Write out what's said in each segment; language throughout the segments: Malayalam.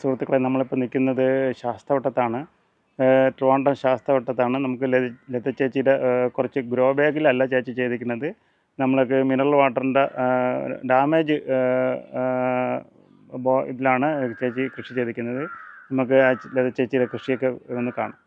സുഹൃത്തുക്കളെ, നമ്മളിപ്പോൾ നിൽക്കുന്നത് ശാസ്താവട്ടത്താണ്. ട്രിവാൻഡ്രം ശാസ്താവട്ടത്താണ്. നമുക്ക് ലത ചേച്ചിയുടെ കുറച്ച് ഗ്രോ ബാഗിലല്ല ചേച്ചി ചെയ്തിരിക്കുന്നത്. നമ്മൾക്ക് മിനറൽ വാട്ടറിൻ്റെ ഡാമേജ് ഇതിലാണ് ചേച്ചി കൃഷി ചെയ്തിരിക്കുന്നത്. നമുക്ക് ലത ചേച്ചിയുടെ കൃഷിയൊക്കെ ഒന്ന് കാണാം.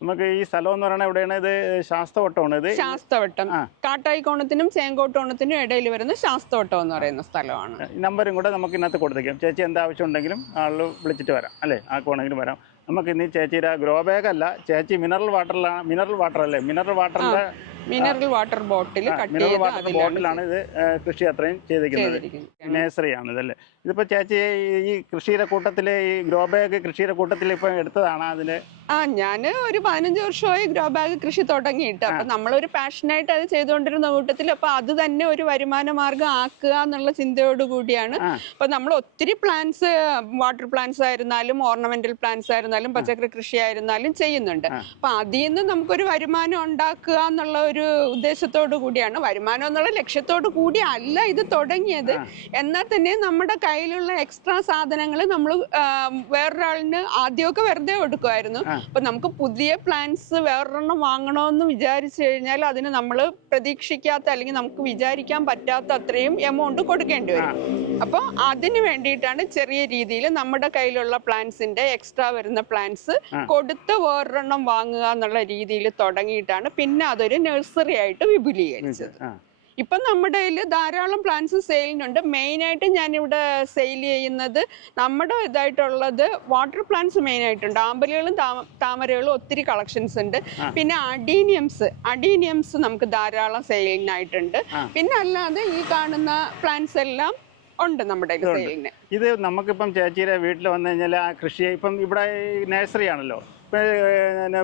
നമുക്ക് ഈ സ്ഥലം എന്ന് പറയുന്നത് എവിടെയാണ്? ഇത് ശാസ്താവട്ടമാണ്. ഇത് ശാസ്താവട്ടം, കാട്ടായിക്കോണത്തിനും ചേങ്കോട്ടോണത്തിനും ഇടയിൽ വരുന്ന ശാസ്താവട്ടം എന്ന് പറയുന്ന സ്ഥലമാണ്. നമ്പറും കൂടെ നമുക്ക് ഇതിനകത്ത് കൊടുത്തേക്കാം. ചേച്ചി എന്താവശ്യം ഉണ്ടെങ്കിലും ആൾ വിളിച്ചിട്ട് വരാം, അല്ലേ? ആക്കുവാണെങ്കിലും വരാം. നമുക്ക് ഇനി ചേച്ചിയുടെ ഗ്രോ ബാഗ് അല്ല, ചേച്ചി മിനറൽ വാട്ടറിലാണ്. മിനറൽ വാട്ടർ അല്ലേ? മിനറൽ വാട്ടറിൻ്റെ mineral water bottle mineral water ബോട്ടിലാണ് ഇത് കൃഷി അത്രയും ചെയ്തിരിക്കുന്നത്. നേഴ്സറിയാണ് ഇതല്ലേ? ഇതിപ്പോൾ ചേച്ചി ഈ കൃഷിയുടെ കൂട്ടത്തിൽ, ഈ ഗ്രോ ബാഗ് കൃഷിയുടെ കൂട്ടത്തിൽ ഇപ്പം എടുത്തതാണ് അതിന്? ഞാൻ ഒരു 15 വർഷമായി ഗ്രോ ബാഗ് കൃഷി തുടങ്ങിയിട്ട്. അപ്പൊ നമ്മളൊരു പാഷനായിട്ട് അത് ചെയ്തുകൊണ്ടിരുന്ന കൂട്ടത്തിൽ അപ്പൊ അത് തന്നെ ഒരു വരുമാന മാർഗം ആക്കുക എന്നുള്ള ചിന്തയോട് കൂടിയാണ്. അപ്പൊ നമ്മൾ ഒത്തിരി പ്ലാന്റ്സ്, വാട്ടർ പ്ലാന്റ്സ് ആയിരുന്നാലും ഓർണമെന്റൽ പ്ലാന്റ്സ് ആയിരുന്നാലും പച്ചക്കറി കൃഷി ആയിരുന്നാലും ചെയ്യുന്നുണ്ട്. അപ്പൊ അതിൽ നിന്ന് നമുക്കൊരു വരുമാനം ഉണ്ടാക്കുക എന്നുള്ള ഒരു ഉദ്ദേശത്തോടു കൂടിയാണ്, വരുമാനം എന്നുള്ള ലക്ഷ്യത്തോടു കൂടി അല്ല ഇത് തുടങ്ങിയത്. എന്നാൽ തന്നെ നമ്മുടെ കയ്യിലുള്ള എക്സ്ട്രാ സാധനങ്ങൾ നമ്മൾ വേറൊരാളിന് ആദ്യമൊക്കെ വെറുതെ കൊടുക്കുമായിരുന്നു. അപ്പൊ നമുക്ക് പുതിയ പ്ലാന്റ്സ് വേറൊരെണ്ണം വാങ്ങണമെന്ന് വിചാരിച്ചു കഴിഞ്ഞാൽ അതിന് നമ്മൾ പ്രതീക്ഷിക്കാത്ത അല്ലെങ്കിൽ നമുക്ക് വിചാരിക്കാൻ പറ്റാത്ത അത്രയും എമൗണ്ട് കൊടുക്കേണ്ടി വരും. അപ്പൊ അതിന് വേണ്ടിയിട്ടാണ് ചെറിയ രീതിയിൽ നമ്മുടെ കയ്യിലുള്ള പ്ലാന്റ്സിന്റെ എക്സ്ട്രാ വരുന്ന പ്ലാന്റ്സ് കൊടുത്ത് വേറൊരെണ്ണം വാങ്ങുക എന്നുള്ള രീതിയിൽ തുടങ്ങിയിട്ടാണ് പിന്നെ അതൊരു നഴ്സറി ആയിട്ട് വിപുലീകരിച്ചത്. ഇപ്പം നമ്മുടെ കയ്യിൽ ധാരാളം പ്ലാന്റ്സ് സെയിലിനുണ്ട്. മെയിനായിട്ട് ഞാനിവിടെ സെയിൽ ചെയ്യുന്നത് നമ്മുടെ ഇതായിട്ടുള്ളത് വാട്ടർ പ്ലാന്റ്സ് മെയിനായിട്ടുണ്ട്. ആമ്പലുകളും താമരകളും ഒത്തിരി കളക്ഷൻസ് ഉണ്ട്. പിന്നെ അഡീനിയംസ് നമുക്ക് ധാരാളം സെയിലിനായിട്ടുണ്ട്. പിന്നെ അല്ലാതെ ഈ കാണുന്ന പ്ലാന്റ്സ് എല്ലാം ഉണ്ട് നമ്മുടെ സെയിലിന്. ഇത് നമുക്കിപ്പം ചേച്ചിയുടെ വീട്ടിൽ വന്നു കഴിഞ്ഞാൽ ആ കൃഷി ഇപ്പം ഇവിടെ നഴ്സറി ആണല്ലോ.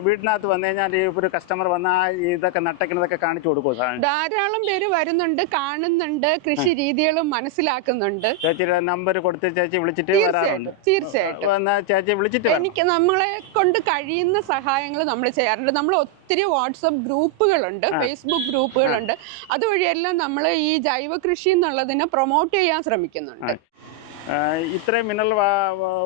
വീടിനകത്ത് വന്നു കഴിഞ്ഞാൽ ഒരു കസ്റ്റമർ വന്നാൽ ഇതൊക്കെ നട്ടക്കുന്നതൊക്കെ കാണിച്ചു കൊടുക്കും. ധാരാളം പേര് വരുന്നുണ്ട്, കാണുന്നുണ്ട്, കൃഷി രീതികളും മനസ്സിലാക്കുന്നുണ്ട്. ചേച്ചിയുടെ നമ്പർ കൊടുത്ത് ചേച്ചി വിളിച്ചിട്ട് വരാറുണ്ട്. തീർച്ചയായിട്ടും ചേച്ചി വിളിച്ചിട്ട് എനിക്ക് നമ്മളെ കൊണ്ട് കഴിയുന്ന സഹായങ്ങൾ നമ്മൾ ചെയ്യാറുണ്ട്. നമ്മൾ ഒത്തിരി വാട്സപ്പ് ഗ്രൂപ്പുകളുണ്ട്, ഫേസ്ബുക്ക് ഗ്രൂപ്പുകളുണ്ട്. അതുവഴിയെല്ലാം നമ്മൾ ഈ ജൈവ കൃഷി എന്നുള്ളതിനെ പ്രൊമോട്ട് ചെയ്യാൻ ശ്രമിക്കുന്നുണ്ട്. ഇത്രയും മിനറൽ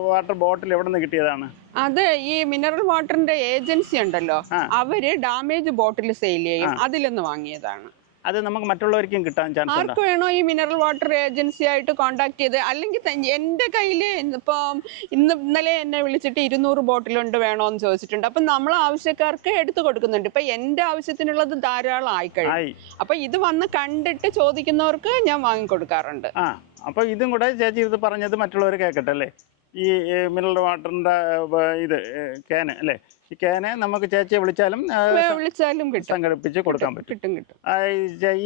വാട്ടർ ബോട്ടിൽ എവിടെ നിന്ന് കിട്ടിയതാണ്? അത് ഈ മിനറൽ വാട്ടറിന്റെ ഏജൻസി ഉണ്ടല്ലോ, അവര് ഡാമേജ് ബോട്ടിൽ സെയിൽ ചെയ്യും, അതിൽ നിന്ന് വാങ്ങിയതാണ്. അത് നമുക്ക് മറ്റുള്ളവർക്കും കിട്ടാൻ ചാൻസ് ഉണ്ട്. ആർക്ക് വേണോ ഈ മിനറൽ വാട്ടർ ഏജൻസി ആയിട്ട് കോൺടാക്ട് ചെയ്ത്, അല്ലെങ്കിൽ എൻ്റെ കയ്യിൽ ഇപ്പം ഇന്നലെ എന്നെ വിളിച്ചിട്ട് 200 ബോട്ടിലുണ്ട് വേണോന്ന് ചോദിച്ചിട്ടുണ്ട്. അപ്പം നമ്മൾ ആവശ്യക്കാർക്ക് എടുത്തു കൊടുക്കുന്നുണ്ട്. ഇപ്പൊ എൻ്റെ ആവശ്യത്തിനുള്ളത് ധാരാളം ആയിക്കഴിഞ്ഞു. അപ്പൊ ഇത് വന്ന് കണ്ടിട്ട് ചോദിക്കുന്നവർക്ക് ഞാൻ വാങ്ങിക്കൊടുക്കാറുണ്ട്. അപ്പൊ ഇതും കൂടെ ചേച്ചി ഇത് പറഞ്ഞത് മറ്റുള്ളവർ കേൾക്കട്ടെ, അല്ലേ? ഈ മിനറൽ വാട്ടറിന്റെ ഇത് ക്യാന് അല്ലേ? ഈ ക്യാന് നമുക്ക് ചേച്ചിയെ വിളിച്ചാലും സംഘടിപ്പിച്ച് കൊടുക്കാൻ പറ്റും.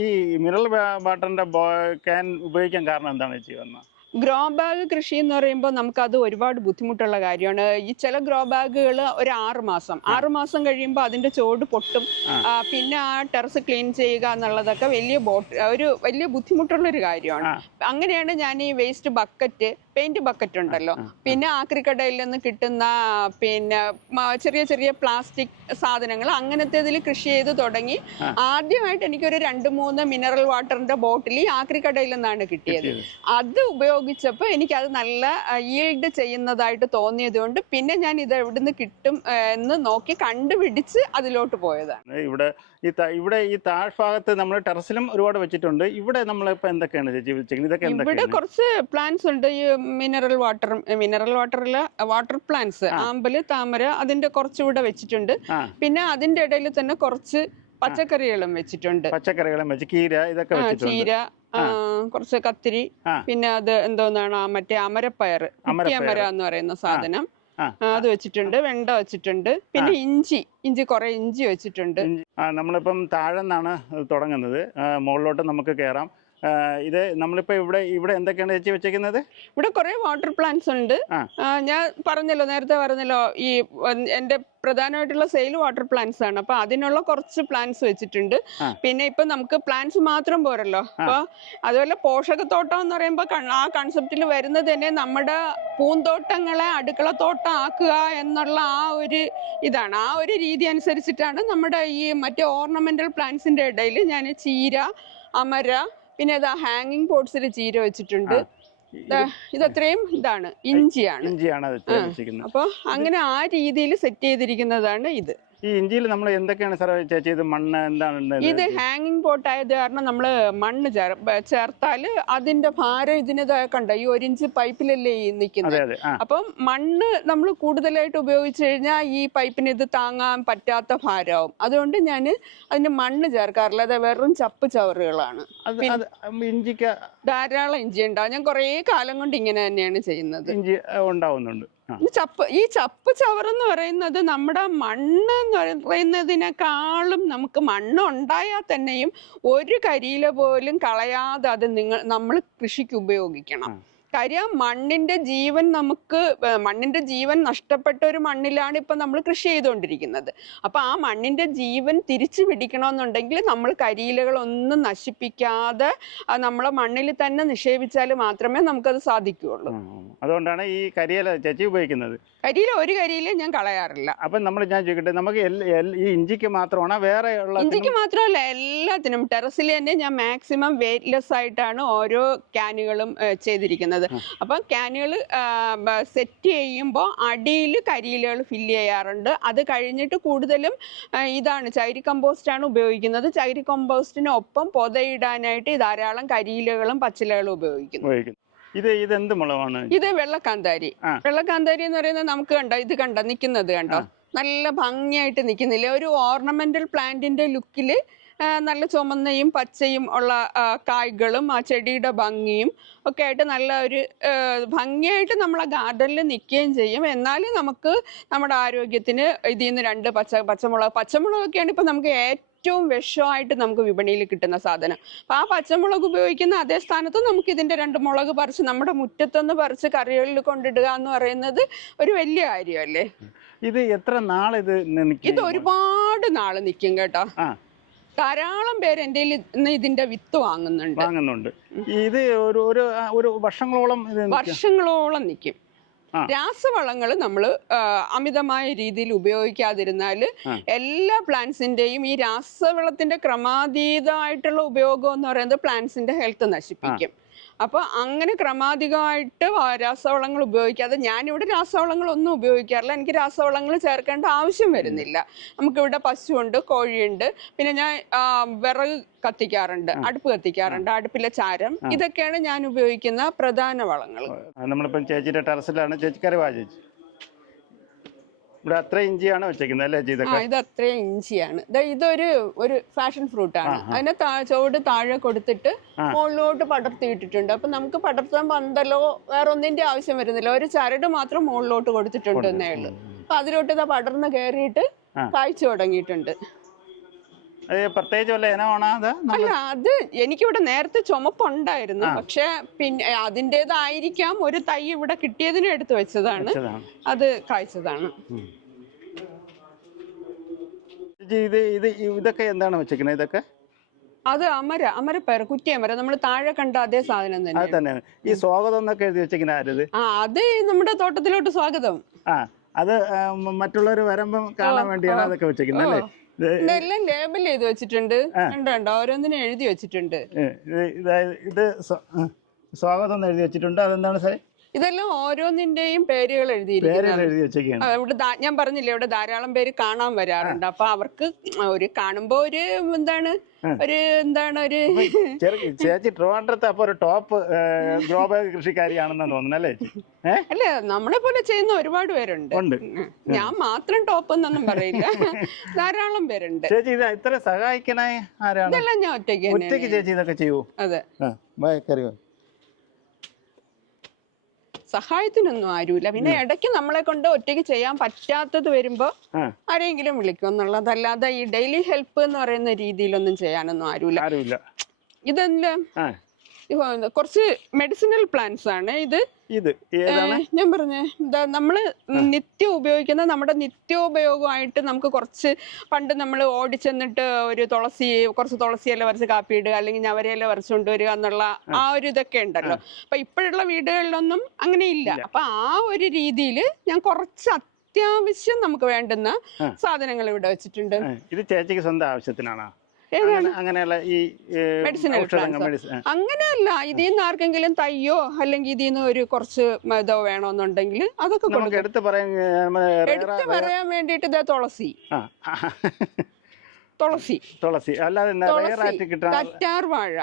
ഈ മിനറൽ വാട്ടറിന്റെ ക്യാൻ ഉപയോഗിക്കാൻ കാരണം എന്താണ് ചേച്ചി വന്നത്? ഗ്രോ ബാഗ് കൃഷി എന്ന് പറയുമ്പോൾ നമുക്കത് ഒരുപാട് ബുദ്ധിമുട്ടുള്ള കാര്യമാണ്. ഈ ചില ഗ്രോ ബാഗുകൾ ഒരു 6 മാസം കഴിയുമ്പോൾ അതിന്റെ ചോട് പൊട്ടും. പിന്നെ ആ ടെറസ് ക്ലീൻ ചെയ്യുക എന്നുള്ളതൊക്കെ വലിയ ബുദ്ധിമുട്ടുള്ളൊരു കാര്യമാണ്. അങ്ങനെയാണ് ഞാൻ ഈ വേസ്റ്റ് ബക്കറ്റ്, പെയിന്റ് ബക്കറ്റ് ഉണ്ടല്ലോ, പിന്നെ ആക്രിക്കടയിൽ നിന്ന് കിട്ടുന്ന പിന്നെ ചെറിയ ചെറിയ പ്ലാസ്റ്റിക് സാധനങ്ങൾ, അങ്ങനത്തെ ഇതിൽ കൃഷി ചെയ്ത് തുടങ്ങി. ആദ്യമായിട്ട് എനിക്കൊരു 2-3 മിനറൽ വാട്ടറിന്റെ ബോട്ടിൽ ഈ ആക്രിക്കടയിൽ നിന്നാണ് കിട്ടിയത്. അത് ഉപയോഗിച്ചപ്പോൾ എനിക്കത് നല്ല ഈൽഡ് ചെയ്യുന്നതായിട്ട് തോന്നിയത് കൊണ്ട് പിന്നെ ഞാൻ ഇത് എവിടുന്ന് കിട്ടും എന്ന് നോക്കി കണ്ടുപിടിച്ച് അതിലോട്ട് പോയതാണ്. ഇവിടെ ഈ താഴ്ഭാഗത്ത് നമ്മൾ ടെറസിലും ഒരുപാട് വെച്ചിട്ടുണ്ട്. ഇവിടെ നമ്മളിപ്പോൾ എന്തൊക്കെയാണ് ചേച്ചി? ഇവിടെ കുറച്ച് പ്ലാന്റ്സ് ഉണ്ട്. ഈ മിനറൽ വാട്ടറിലെ വാട്ടർ പ്ലാന്റ്സ്, ആമ്പല്, താമര, അതിന്റെ കുറച്ചുകൂടെ വെച്ചിട്ടുണ്ട്. പിന്നെ അതിന്റെ ഇടയിൽ തന്നെ കുറച്ച് പച്ചക്കറികളും വെച്ചിട്ടുണ്ട്. ചീര, കുറച്ച് കത്തിരി, പിന്നെ അത് എന്തോന്നാണ് മറ്റേ അമരപ്പയർ, അമര എന്ന് പറയുന്ന സാധനം, അത് വെച്ചിട്ടുണ്ട്. വെണ്ട വെച്ചിട്ടുണ്ട്. പിന്നെ ഇഞ്ചി കുറെ ഇഞ്ചി വെച്ചിട്ടുണ്ട്. നമ്മളിപ്പം താഴെ നിന്നാണ് തുടങ്ങുന്നത്, മുകളിലോട്ട് നമുക്ക് കയറാം. ഇത് നമ്മളിപ്പോ ഇവിടെ എന്തൊക്കെയാണ് ചേച്ചി വെച്ചേക്കുന്നത്? ഇവിടെ കുറെ വാട്ടർ പ്ലാന്റ്സ് ഉണ്ട്. ഞാൻ നേരത്തെ പറഞ്ഞല്ലോ, ഈ എന്റെ പ്രധാനമായിട്ടുള്ള സെയിൽ വാട്ടർ പ്ലാന്റ്സ് ആണ്. അപ്പൊ അതിനുള്ള കുറച്ച് പ്ലാന്റ്സ് വെച്ചിട്ടുണ്ട്. പിന്നെ ഇപ്പൊ നമുക്ക് പ്ലാന്റ്സ് മാത്രം പോരല്ലോ. അപ്പൊ അതുപോലെ പോഷകത്തോട്ടം എന്ന് പറയുമ്പോൾ ആ കൺസെപ്റ്റിൽ വരുന്നത് തന്നെ നമ്മുടെ പൂന്തോട്ടങ്ങളെ അടുക്കളത്തോട്ടം ആക്കുക എന്നുള്ള ആ ഒരു രീതി അനുസരിച്ചിട്ടാണ് നമ്മുടെ ഈ മറ്റേ ഓർണമെന്റൽ പ്ലാന്റ്സിന്റെ ഇടയിൽ ഞാൻ ചീര, അമര, പിന്നെ ഹാങ്ങിങ് പോട്ട്സിൽ ചീര വെച്ചിട്ടുണ്ട്. ഇതത്രയും ഇതാണ് ഇഞ്ചിയാണ്. ഇഞ്ചിയാണ് അത് വെച്ചിരിക്കുന്നത്. അപ്പൊ അങ്ങനെ ആ രീതിയിൽ സെറ്റ് ചെയ്തിരിക്കുന്നതാണ് ഇത്. ഈ ഇഞ്ചിയിൽ നമ്മൾ എന്തൊക്കെയാണ് സാർ ചേച്ചി ഇത് മണ്ണ് എന്താണ്? ഇത് ഹാങ്ങിങ് പോട്ട് ആയത് കാരണം നമ്മള് മണ്ണ് ചേർത്താൽ അതിന്റെ ഭാരം ഇതിന് കണ്ട ഈ 1 ഇഞ്ച് പൈപ്പിലല്ലേ നിൽക്കുന്നത്. അപ്പം മണ്ണ് നമ്മൾ കൂടുതലായിട്ട് ഉപയോഗിച്ചു കഴിഞ്ഞാൽ ഈ പൈപ്പിന് ഇത് താങ്ങാൻ പറ്റാത്ത ഭാരമാവും. അതുകൊണ്ട് ഞാൻ അതിന് മണ്ണ് ചേർക്കാറില്ല. അത് വെറും ചപ്പ് ചവറുകളാണ്. ഇഞ്ചിക്ക് ധാരാളം ഇഞ്ചി ഉണ്ടാവും. ഞാൻ കുറേ കാലം കൊണ്ട് ഇങ്ങനെ തന്നെയാണ് ചെയ്യുന്നത്. ഇഞ്ചി ഉണ്ടാവുന്നുണ്ട്. ഈ ചപ്പ് ചവറെന്ന് പറയുന്നത് നമ്മുടെ മണ്ണ് എന്ന് പറയുന്നതിനേക്കാളും നമുക്ക് മണ്ണ് ഉണ്ടായാൽ തന്നെയും ഒരു കരിയില പോലും കളയാതെ അത് നമ്മൾ കൃഷിക്ക് ഉപയോഗിക്കണം. കാര്യം മണ്ണിന്റെ ജീവൻ നഷ്ടപ്പെട്ട ഒരു മണ്ണിലാണ് ഇപ്പൊ നമ്മൾ കൃഷി ചെയ്തുകൊണ്ടിരിക്കുന്നത്. അപ്പൊ ആ മണ്ണിന്റെ ജീവൻ തിരിച്ചു പിടിക്കണമെന്നുണ്ടെങ്കിൽ നമ്മൾ കരിയിലകളൊന്നും നശിപ്പിക്കാതെ നമ്മളെ മണ്ണിൽ തന്നെ നിക്ഷേപിച്ചാൽ മാത്രമേ നമുക്കത് സാധിക്കുകയുള്ളൂ. അതുകൊണ്ടാണ് ഈ കരിയില ചേച്ചി ഉപയോഗിക്കുന്നത്. ഒരു കരിയില ഞാൻ കളയാറില്ല. അപ്പൊ ഞാൻ ചോദിക്കട്ടെ, നമുക്ക് ഈ ഇഞ്ചിക്ക് മാത്രമാണോ വേറെ? ഇഞ്ചിക്ക് മാത്രമല്ല, എല്ലാത്തിനും ടെറസിൽ തന്നെ ഞാൻ മാക്സിമം വെയിറ്റ്ലെസ് ആയിട്ടാണ് ഓരോ ക്യാനുകളും ചെയ്തിരിക്കുന്നത്. അപ്പം ക്യാനുകൾ സെറ്റ് ചെയ്യുമ്പോൾ അടിയിൽ കരിയിലകൾ ഫില്ല് ചെയ്യാറുണ്ട്. അത് കഴിഞ്ഞിട്ട് കൂടുതലും ഇതാണ് ചൈരി കമ്പോസ്റ്റ് ആണ് ഉപയോഗിക്കുന്നത്. ചൈരി കമ്പോസ്റ്റിനൊപ്പം പൊതയിടാനായിട്ട് ധാരാളം കരിയിലകളും പച്ചിലകളും ഉപയോഗിക്കുന്നു. ഇതെന്ത് മുളകാണ്? ഇത് വെള്ളക്കാന്താരി. വെള്ളക്കാന്താരി എന്ന് പറയുന്നത് നമുക്ക് കണ്ടോ നിൽക്കുന്നത് കണ്ടോ, നല്ല ഭംഗിയായിട്ട് നിൽക്കുന്നില്ല. ഒരു ഓർണമെന്റൽ പ്ലാന്റിന്റെ ലുക്കില് നല്ല ചുമന്നയും പച്ചയും ഉള്ള കായ്കളും ആ ചെടിയുടെ ഭംഗിയും ഒക്കെ ആയിട്ട് നല്ല ഒരു ഭംഗിയായിട്ട് നമ്മളെ ഗാർഡനിൽ നിൽക്കുകയും ചെയ്യും. എന്നാലും നമുക്ക് നമ്മുടെ ആരോഗ്യത്തിന് ഇതിൽ നിന്ന് 2 പച്ചമുളകൊക്കെയാണ് ഇപ്പം നമുക്ക് ഏറ്റവും വിഷമായിട്ട് നമുക്ക് വിപണിയിൽ കിട്ടുന്ന സാധനം. അപ്പം ആ പച്ചമുളക് ഉപയോഗിക്കുന്ന അതേ സ്ഥാനത്ത് നമുക്ക് ഇതിൻ്റെ 2 മുളക് പറിച്ച് നമ്മുടെ മുറ്റത്തുനിന്ന് പറിച്ച് കറികളിൽ കൊണ്ടിടുക എന്ന് പറയുന്നത് ഒരു വലിയ കാര്യമല്ലേ. ഇത് എത്ര നാൾ ഇത് ഒരുപാട് നാള് നിൽക്കും കേട്ടോ. ധാരാളം പേര് എൻ്റെ ഇതിന്റെ വിത്ത് വാങ്ങുന്നുണ്ട്. ഇത് ഒരു വർഷങ്ങളോളം നിൽക്കും. രാസവളങ്ങൾ നമ്മൾ അമിതമായ രീതിയിൽ ഉപയോഗിക്കാതിരുന്നാൽ എല്ലാ പ്ലാന്റ്സിന്റെയും ഈ രാസവളത്തിന്റെ ക്രമാതീതമായിട്ടുള്ള ഉപയോഗം എന്ന് പറയുന്നത് പ്ലാന്റ്സിന്റെ ഹെൽത്ത് നശിപ്പിക്കും. അപ്പോൾ അങ്ങനെ ക്രമാധികമായിട്ട് രാസവളങ്ങൾ ഉപയോഗിക്കാതെ, ഞാനിവിടെ രാസവളങ്ങളൊന്നും ഉപയോഗിക്കാറില്ല. എനിക്ക് രാസവളങ്ങൾ ചേർക്കേണ്ട ആവശ്യം വരുന്നില്ല. നമുക്കിവിടെ പശുവുണ്ട്, കോഴിയുണ്ട്, പിന്നെ ഞാൻ വിറക് കത്തിക്കാറുണ്ട്, അടുപ്പ് കത്തിക്കാറുണ്ട്, അടുപ്പിലെ ചാരം, ഇതൊക്കെയാണ് ഞാൻ ഉപയോഗിക്കുന്ന പ്രധാന വളങ്ങൾ. നമ്മളിപ്പം ചേച്ചിയുടെ ടെറസിലാണ്. ചേച്ചിക്കറി ചേച്ചി ഇവിടെ അത്ര ഇഞ്ചിയാണ് വെച്ചേക്കുന്നത് അല്ലേ? ഇത് അത്രയും ഇഞ്ചിയാണ്. ഇതൊരു ഫാഷൻ ഫ്രൂട്ടാണ്. അതിനെ ചുവട് താഴെ കൊടുത്തിട്ട് മുകളിലോട്ട് പടർത്തിയിട്ടിട്ടുണ്ട്. അപ്പൊ നമുക്ക് പടർത്താൻ പന്തലോ വേറെ ഒന്നിന്റെ ആവശ്യം വരുന്നില്ല. ഒരു ചരട് മാത്രം മുകളിലോട്ട് കൊടുത്തിട്ടുണ്ട് എന്നേ ഉള്ളൂ. അപ്പൊ അതിലോട്ട് ഇതാ പടർന്ന് കയറിയിട്ട് കായ്ച്ചു തുടങ്ങിയിട്ടുണ്ട്. അല്ല, അത് എനിക്കിവിടെ നേരത്തെ ചുമപ്പുണ്ടായിരുന്നു. പക്ഷെ പിന്നെ അതിൻ്റെതായിരിക്കാം ഒരു തൈ ഇവിടെ കിട്ടിയതിനും എടുത്തു വെച്ചതാണ്, അത് കായ്ച്ചതാണ്. ഇതൊക്കെ എന്താണ് വെച്ചിരിക്കുന്നത്? ഇതൊക്കെ അത് അമരപ്പയർ, കുറ്റിയമര, നമ്മൾ താഴെ കണ്ട അതേ സാധനം തന്നെ. ഈ സ്വാഗതം എന്നൊക്കെ എഴുതി വെച്ചിരിക്കുന്നത് അത് നമ്മുടെ തോട്ടത്തിലോട്ട് സ്വാഗതം. അത് മറ്റുള്ളവർ വരുമ്പം കാണാൻ വേണ്ടിയാണ് അതൊക്കെ വെച്ചിരിക്കുന്നത് അല്ലേ? ഇതെല്ലാം ലേബൽ ചെയ്ത് വെച്ചിട്ടുണ്ട്. കണ്ടോ, ഓരോന്നിനും എഴുതി വെച്ചിട്ടുണ്ട്. ഇത് സ്വാഗതം എഴുതി വെച്ചിട്ടുണ്ട്. അതെന്താണ് സാർ? ഇതെല്ലാം ഓരോന്നിന്റെയും പേരുകൾ എഴുതിയിരിക്കുന്നത്. ഇവിടെ ഞാൻ പറഞ്ഞില്ലേ, ഇവിടെ ധാരാളം പേര് കാണാൻ വരാറുണ്ട്. അപ്പൊ അവർക്ക് കാണുമ്പോ ഒരു ചേച്ചി ട്രിവാൻഡ്രത്ത് അപ്പൊ ഒരു ടോപ്പ് ഗ്രോബാഗ് കൃഷിക്കാരിയാണെന്ന് തോന്നുന്നല്ലേ? അല്ല, നമ്മളെ പോലെ ചെയ്യുന്ന ഒരുപാട് പേരുണ്ട്. ഞാൻ മാത്രം ടോപ്പ് എന്നൊന്നും പറയില്ല, ധാരാളം പേരുണ്ട്. ചേച്ചി ഇത് ഇത്ര സഹായിക്കണേ ആരാണ്? ഇതെല്ലാം ഞാൻ ഒറ്റയ്ക്ക് ചേച്ചി ഇതൊക്കെ ചെയ്യൂ? അതെ. സഹായത്തിനൊന്നും ആരുമില്ല. പിന്നെ ഇടയ്ക്ക് നമ്മളെ കൊണ്ട് ഒറ്റയ്ക്ക് ചെയ്യാൻ പറ്റാത്തത് വരുമ്പോ ആരെങ്കിലും വിളിക്കും എന്നുള്ളതല്ലാതെ ഈ ഡെയിലി ഹെൽപ്പ് എന്ന് പറയുന്ന രീതിയിലൊന്നും ചെയ്യാനൊന്നും ആരുമില്ല. ഇതെല്ലാം കുറച്ച് മെഡിസിനൽ പ്ലാന്റ്സ് ആണ്. ഞാൻ പറഞ്ഞേ, നമ്മള് നിത്യം ഉപയോഗിക്കുന്ന, നമ്മുടെ നിത്യോപയോഗമായിട്ട് നമുക്ക് കുറച്ച് പണ്ട് നമ്മൾ ഓടിച്ചെന്നിട്ട് കുറച്ച് തുളസിയില വരച്ച് കാപ്പിയിടുക, അല്ലെങ്കിൽ ഞവരയില വരച്ച് കൊണ്ടുവരിക എന്നുള്ള ആ ഒരു ഇതൊക്കെ ഉണ്ടല്ലോ. അപ്പൊ ഇപ്പോഴുള്ള വീടുകളിലൊന്നും അങ്ങനെ ഇല്ല. അപ്പൊ ആ ഒരു രീതിയിൽ ഞാൻ കുറച്ച് അത്യാവശ്യം നമുക്ക് വേണ്ടുന്ന സാധനങ്ങൾ ഇവിടെ വെച്ചിട്ടുണ്ട്. ഇത് ചേച്ചിക്ക് സ്വന്തം ആവശ്യത്തിനാണോ? അങ്ങനെയുള്ള ഈ മെഡിസിനൽ പ്ലാന്റ്സ് അങ്ങനെയല്ല. ഇതിൽ നിന്ന് ആർക്കെങ്കിലും തയ്യോ അല്ലെങ്കിൽ ഇതിൽ നിന്ന് ഒരു കുറച്ച് ഇതോ വേണമെന്നുണ്ടെങ്കിൽ അതൊക്കെ കൊടുക്കും. എടുത്ത് പറയാൻ വേണ്ടിയിട്ട് ഇതാ തുളസി, അല്ലാതെ കറ്റാർ വാഴ.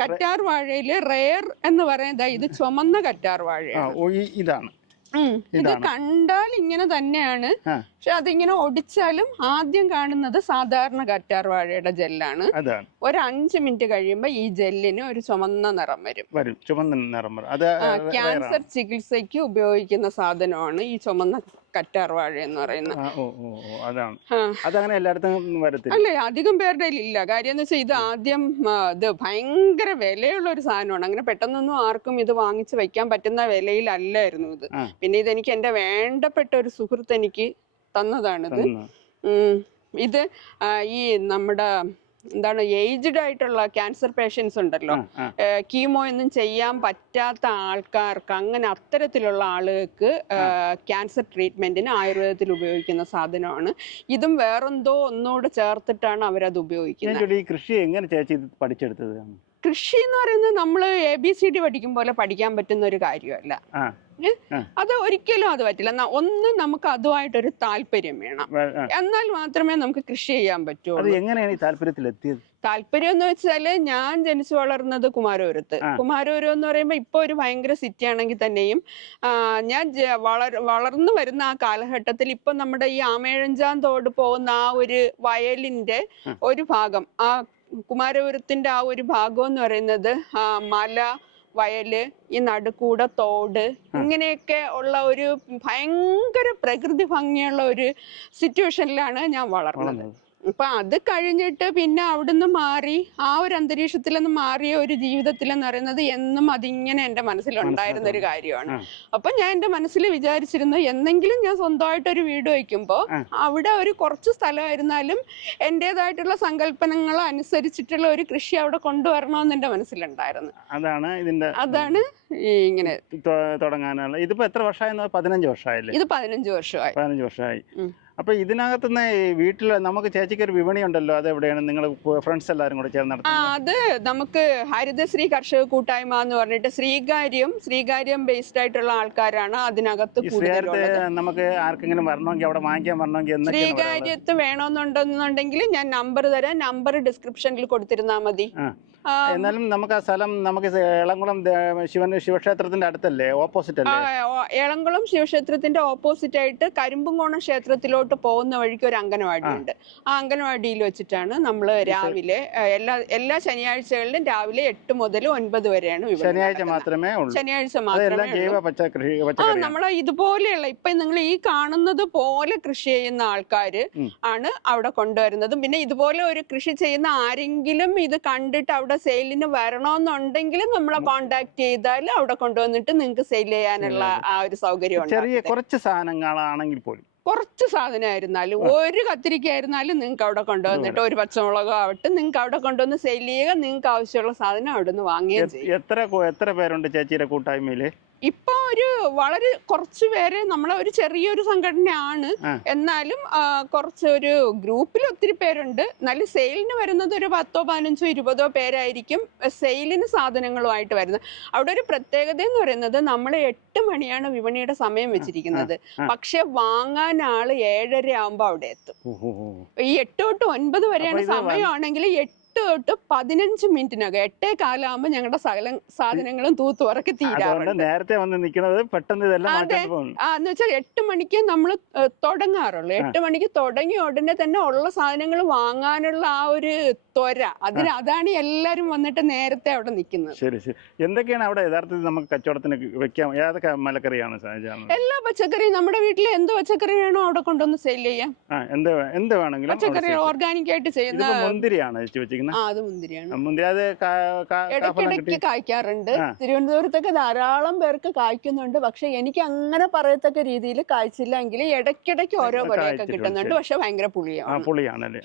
കറ്റാർ വാഴയില് റെയർ എന്ന് പറയുന്നത് ഇത് ചുമന്ന കറ്റാർ വാഴയാണ്. ഇതാണ്. ഇത് കണ്ടാൽ ഇങ്ങനെ തന്നെയാണ്, പക്ഷെ അതിങ്ങനെ ഒടിച്ചാലും ആദ്യം കാണുന്നത് സാധാരണ കറ്റാർ വാഴയുടെ ജെല്ലാണ്. ഒരു 5 മിനിറ്റ് കഴിയുമ്പോ ഈ ജെല്ലിന് ഒരു ചുമന്ന നിറം വരും. ക്യാൻസർ ചികിത്സയ്ക്ക് ഉപയോഗിക്കുന്ന സാധനമാണ് ഈ ചുമന്ന കറ്റാർ വാഴ എന്ന് പറയുന്നത്. അല്ലേ, അധികം പേരുടെ ഇല്ല. കാര്യം എന്ന് വെച്ചാൽ ഇത് ആദ്യം ഇത് ഭയങ്കര വിലയുള്ള ഒരു സാധനമാണ്. അങ്ങനെ പെട്ടെന്നൊന്നും ആർക്കും ഇത് വാങ്ങിച്ച് വെക്കാൻ പറ്റുന്ന വിലയിലല്ലായിരുന്നു ഇത്. പിന്നെ ഇതെനിക്ക് എൻ്റെ വേണ്ടപ്പെട്ട ഒരു സുഹൃത്ത് എനിക്ക് തന്നതാണിത്. ഇത് ഈ നമ്മുടെ എന്താണ് ഏജ്ഡ് ആയിട്ടുള്ള ക്യാൻസർ പേഷ്യൻസ് ഉണ്ടല്ലോ, കീമോ ഒന്നും ചെയ്യാൻ പറ്റാത്ത ആൾക്കാർക്ക്, അങ്ങനെ അത്തരത്തിലുള്ള ആളുകൾക്ക് ക്യാൻസർ ട്രീറ്റ്മെന്റിന് ആയുർവേദത്തിൽ ഉപയോഗിക്കുന്ന സാധനമാണ്. ഇതും വേറെന്തോ ഒന്നുകൂടെ ചേർത്തിട്ടാണ് അവരത് ഉപയോഗിക്കുന്നത്. ഈ കൃഷി എങ്ങനെ ചേച്ചി പഠിച്ചെടുത്തത്? കൃഷി എന്ന് പറയുന്നത് നമ്മൾ ABCD പഠിക്കും പോലെ പഠിക്കാൻ പറ്റുന്ന ഒരു കാര്യമല്ല. അത് ഒരിക്കലും അത് പറ്റില്ല. ഒന്ന് നമുക്ക് അതുമായിട്ടൊരു താല്പര്യം വേണം, എന്നാൽ മാത്രമേ നമുക്ക് കൃഷി ചെയ്യാൻ പറ്റുള്ളൂ. എങ്ങനെയാണ് ഈ താല്പര്യത്തിലെത്തിയത്? താല്പര്യം എന്ന് വെച്ചാല് ഞാൻ ജനിച്ചു വളർന്നത് കുമാരപുരത്ത്. കുമാരപുരം എന്ന് പറയുമ്പോൾ ഇപ്പൊ ഒരു ഭയങ്കര സിറ്റി ആണെങ്കിൽ തന്നെയും ഞാൻ വളർന്നു വരുന്ന ആ കാലഘട്ടത്തിൽ ഇപ്പൊ നമ്മുടെ ഈ ആമേഴഞ്ചാം തോട് പോകുന്ന ആ ഒരു വയലിന്റെ ഒരു ഭാഗം, ആ കുമാരപുരത്തിന്റെ ആ ഒരു ഭാഗം എന്ന് പറയുന്നത് മല, വയല്, ഈ നടുക്കൂടെ തോട്, ഇങ്ങനെയൊക്കെ ഉള്ള ഒരു ഭയങ്കര പ്രകൃതി ഭംഗിയുള്ള ഒരു സിറ്റുവേഷനിലാണ് ഞാൻ വളർന്നത്. അപ്പൊ അത് കഴിഞ്ഞിട്ട് പിന്നെ അവിടുന്ന് മാറി ആ ഒരു അന്തരീക്ഷത്തിൽ നിന്ന് മാറിയ ഒരു ജീവിതത്തിലെന്ന് പറയുന്നത് എന്നും അതിങ്ങനെ എൻ്റെ മനസ്സിലുണ്ടായിരുന്ന ഒരു കാര്യമാണ്. അപ്പൊ ഞാൻ എൻ്റെ മനസ്സിൽ വിചാരിച്ചിരുന്നു, എന്നെങ്കിലും ഞാൻ സ്വന്തമായിട്ടൊരു വീട് വയ്ക്കുമ്പോൾ അവിടെ ഒരു കുറച്ച് സ്ഥലമായിരുന്നാലും എൻ്റെതായിട്ടുള്ള സങ്കല്പനങ്ങൾ അനുസരിച്ചിട്ടുള്ള ഒരു കൃഷി അവിടെ കൊണ്ടുവരണമെന്ന് എൻ്റെ മനസ്സിലുണ്ടായിരുന്നു. അതാണ് ഇങ്ങനെ തുടങ്ങാനുള്ള. ഇതിപ്പോ എത്ര വർഷമായി? 15 വർഷമായില്ലേ? ഇത് 15 വർഷമായി. അപ്പൊ ഇതിനകത്തുനിന്ന് വീട്ടിൽ നമുക്ക് ചേച്ചിക്ക് ഒരു വിപണി ഉണ്ടല്ലോ, അത് എവിടെയാണ് നിങ്ങൾ ഫ്രണ്ട്സ് എല്ലാവരും കൂടെ ചേർന്ന് നടത്തുന്നത്? അത് നമുക്ക് ഹരിതശ്രീ കർഷക കൂട്ടായ്മ എന്ന് പറഞ്ഞിട്ട് ശ്രീകാര്യം ബേസ്ഡ് ആയിട്ടുള്ള ആൾക്കാരാണ് അതിനകത്ത്. നമുക്ക് ആർക്കെങ്കിലും വരണമെങ്കിൽ അവിടെ വാങ്ങിക്കാൻ വരണമെങ്കിൽ ശ്രീകാര്യത്ത് വേണമെന്നുണ്ടെന്നുണ്ടെങ്കിൽ ഞാൻ നമ്പർ തരാം. നമ്പർ ഡിസ്ക്രിപ്ഷനിൽ കൊടുത്തിരുന്നാൽ മതി. എന്നാലും നമുക്ക് ആ സ്ഥലം നമുക്ക് എളംകുളം ശിവക്ഷേത്രത്തിന്റെ അടുത്തല്ലേ, ഓപ്പോസിറ്റ് അല്ലേ? എളംകുളം ശിവക്ഷേത്രത്തിന്റെ ഓപ്പോസിറ്റ് ആയിട്ട് കരിമ്പുംകോണം ക്ഷേത്രത്തിലോട്ട് പോകുന്ന വഴിക്ക് ഒരു അംഗനവാടി ഉണ്ട്. ആ അംഗനവാടിയിൽ വെച്ചിട്ടാണ് നമ്മൾ രാവിലെ എല്ലാ ശനിയാഴ്ചകളിലും രാവിലെ 8 മുതൽ 9 വരെയാണ്. ശനിയാഴ്ച മാത്രമേ നമ്മളെ ഇതുപോലെയുള്ള ഇപ്പൊ നിങ്ങൾ ഈ കാണുന്നത് പോലെ കൃഷി ചെയ്യുന്ന ആൾക്കാര് ആണ് അവിടെ കൊണ്ടുവരുന്നതും. പിന്നെ ഇതുപോലെ ഒരു കൃഷി ചെയ്യുന്ന ആരെങ്കിലും ഇത് കണ്ടിട്ട് അവിടെ സെയിലിന് വരണമെന്നുണ്ടെങ്കിൽ നമ്മളെ കോണ്ടാക്ട് ചെയ്താൽ അവിടെ കൊണ്ടുവന്നിട്ട് നിങ്ങൾക്ക് സെയിൽ ചെയ്യാനുള്ള ആ ഒരു സൗകര്യം. ചെറിയ കുറച്ച് സാധനങ്ങളാണെങ്കിൽ പോലും, കുറച്ച് സാധനമായിരുന്നാലും, ഒരു കത്തിരിക്കായിരുന്നാലും നിങ്ങൾക്ക് അവിടെ കൊണ്ടുവന്നിട്ട്, ഒരു പച്ചമുളകോ ആവട്ടെ, നിങ്ങൾക്ക് അവിടെ കൊണ്ടുവന്ന് സെയിൽ ചെയ്യുക. നിങ്ങൾക്ക് ആവശ്യമുള്ള സാധനം അവിടെ നിന്ന് വാങ്ങുകയും ചെയ്യും. എത്ര പേരുണ്ട് ചേച്ചിയുടെ കൂട്ടായ്മയില്? ഇപ്പൊ ഒരു വളരെ കുറച്ച് പേര്, നമ്മളെ ഒരു ചെറിയൊരു സംഘടനയാണ്, എന്നാലും കുറച്ചൊരു ഗ്രൂപ്പിൽ ഒത്തിരി പേരുണ്ട്. എന്നാലും സെയിലിന് വരുന്നത് ഒരു 10, 15, 20 പേരായിരിക്കും സെയിലിന് സാധനങ്ങളുമായിട്ട് വരുന്നത്. അവിടെ ഒരു പ്രത്യേകത എന്ന് പറയുന്നത് നമ്മൾ 8 മണിയാണ് വിപണിയുടെ സമയം വെച്ചിരിക്കുന്നത്. പക്ഷെ വാങ്ങാൻ ആള് 7:30 ആകുമ്പോ അവിടെ എത്തും. ഈ 8 തൊട്ട് 9 വരെയാണ് സമയമാണെങ്കിൽ 8 തൊട്ട് 15 മിനിറ്റിനകം 8:15 ആകുമ്പോൾ ഞങ്ങളുടെ സകല സാധനങ്ങളും തൂത്തുറക്കി തീരാറുണ്ട്. നേരത്തെ വന്ന് നിൽക്കുന്നത് പെട്ടെന്ന് എന്ന് വെച്ചാൽ 8 മണിക്ക് നമ്മൾ തുടങ്ങാറുള്ളൂ. 8 മണിക്ക് തുടങ്ങിയ ഉടനെ തന്നെ ഉള്ള സാധനങ്ങൾ വാങ്ങാനുള്ള ആ ഒരു ത്വര, അതാണ് എല്ലാരും വന്നിട്ട് നേരത്തെ അവിടെ നിൽക്കുന്നത്. ശരി ശരി. എന്തൊക്കെയാണ് അവിടെ യഥാർത്ഥത്തിൽ നമുക്ക് കച്ചവടത്തിന് വെക്കാം? ഏതൊക്കെ മലക്കറിയാണ്? എല്ലാ പച്ചക്കറിയും, നമ്മുടെ വീട്ടിൽ എന്ത് പച്ചക്കറി വേണോ അവിടെ കൊണ്ടുവന്ന് സെയിൽ ചെയ്യാം. എന്ത് വേണമെങ്കിലും പച്ചക്കറി ഓർഗാനിക് ആയിട്ട് ചെയ്യുന്ന മുന്തിരിയാണ് അത് മുന്തിരിയാണ്. ഇടയ്ക്കിടയ്ക്ക് കായ്ക്കാറുണ്ട്. തിരുവനന്തപുരത്തൊക്കെ ധാരാളം പേർക്ക് കായ്ക്കുന്നുണ്ട്. പക്ഷെ എനിക്ക് അങ്ങനെ പറയത്തക്ക രീതിയിൽ കായ്ച്ചില്ല എങ്കിൽ ഇടയ്ക്കിടയ്ക്ക് ഓരോ കൊലയൊക്കെ കിട്ടുന്നുണ്ട്. പക്ഷെ ഭയങ്കര പുളിയാണല്ലേ.